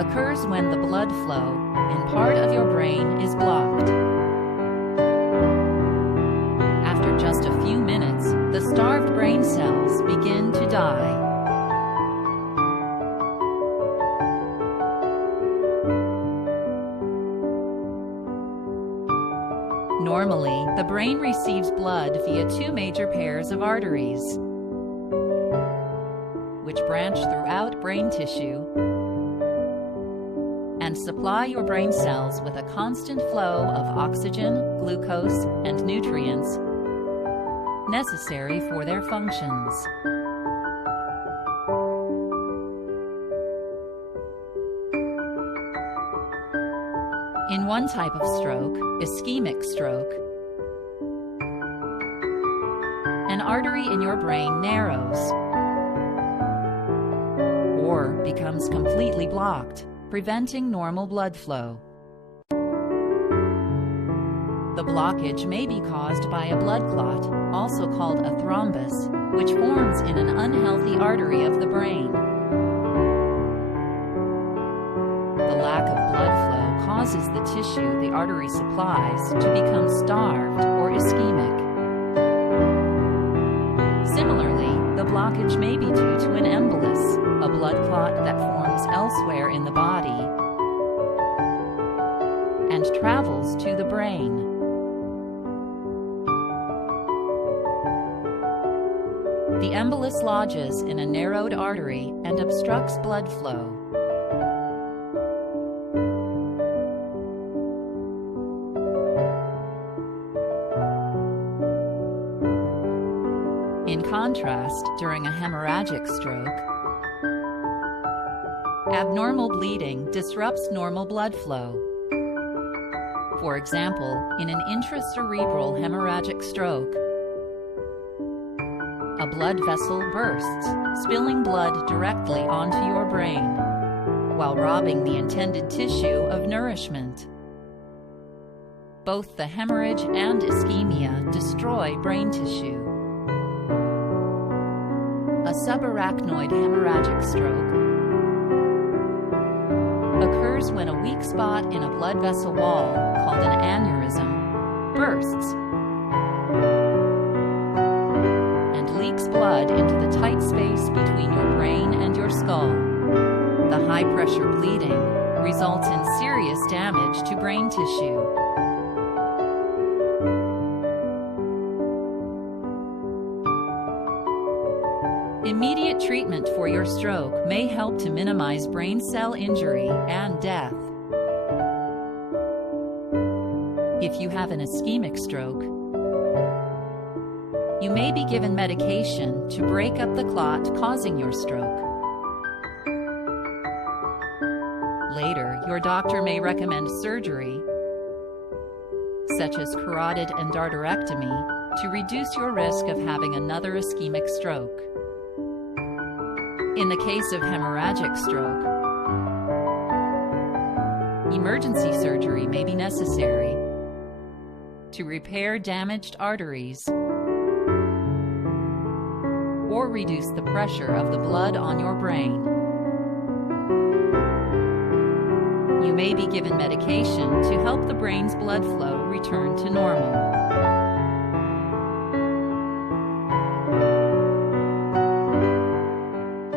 occurs when the blood flow in part of your brain is blocked. After just a few minutes, the starved brain cells begin to die. Normally, the brain receives blood via two major pairs of arteries, which branch throughout brain tissue and supply your brain cells with a constant flow of oxygen, glucose, and nutrients necessary for their functions. In one type of stroke, ischemic stroke, an artery in your brain narrows or becomes completely blocked, preventing normal blood flow. The blockage may be caused by a blood clot, also called a thrombus, which forms in an unhealthy artery of the brain. The lack of blood flow causes the tissue the artery supplies to become starved or ischemic. Similarly, the blockage may be due to an embolus, a blood clot that forms elsewhere in the body and travels to the brain. The embolus lodges in a narrowed artery and obstructs blood flow. In contrast, during a hemorrhagic stroke, abnormal bleeding disrupts normal blood flow. For example, in an intracerebral hemorrhagic stroke, a blood vessel bursts, spilling blood directly onto your brain, while robbing the intended tissue of nourishment. Both the hemorrhage and ischemia destroy brain tissue. A subarachnoid hemorrhagic stroke occurs when a weak spot in a blood vessel wall, called an aneurysm, bursts and leaks blood into the tight space between your brain and your skull. The high-pressure bleeding results in serious damage to brain tissue. Immediate treatment for your stroke may help to minimize brain cell injury and death. If you have an ischemic stroke, you may be given medication to break up the clot causing your stroke. Later, your doctor may recommend surgery, such as carotid endarterectomy, to reduce your risk of having another ischemic stroke. In the case of hemorrhagic stroke, emergency surgery may be necessary to repair damaged arteries or reduce the pressure of the blood on your brain. You may be given medication to help the brain's blood flow return to normal.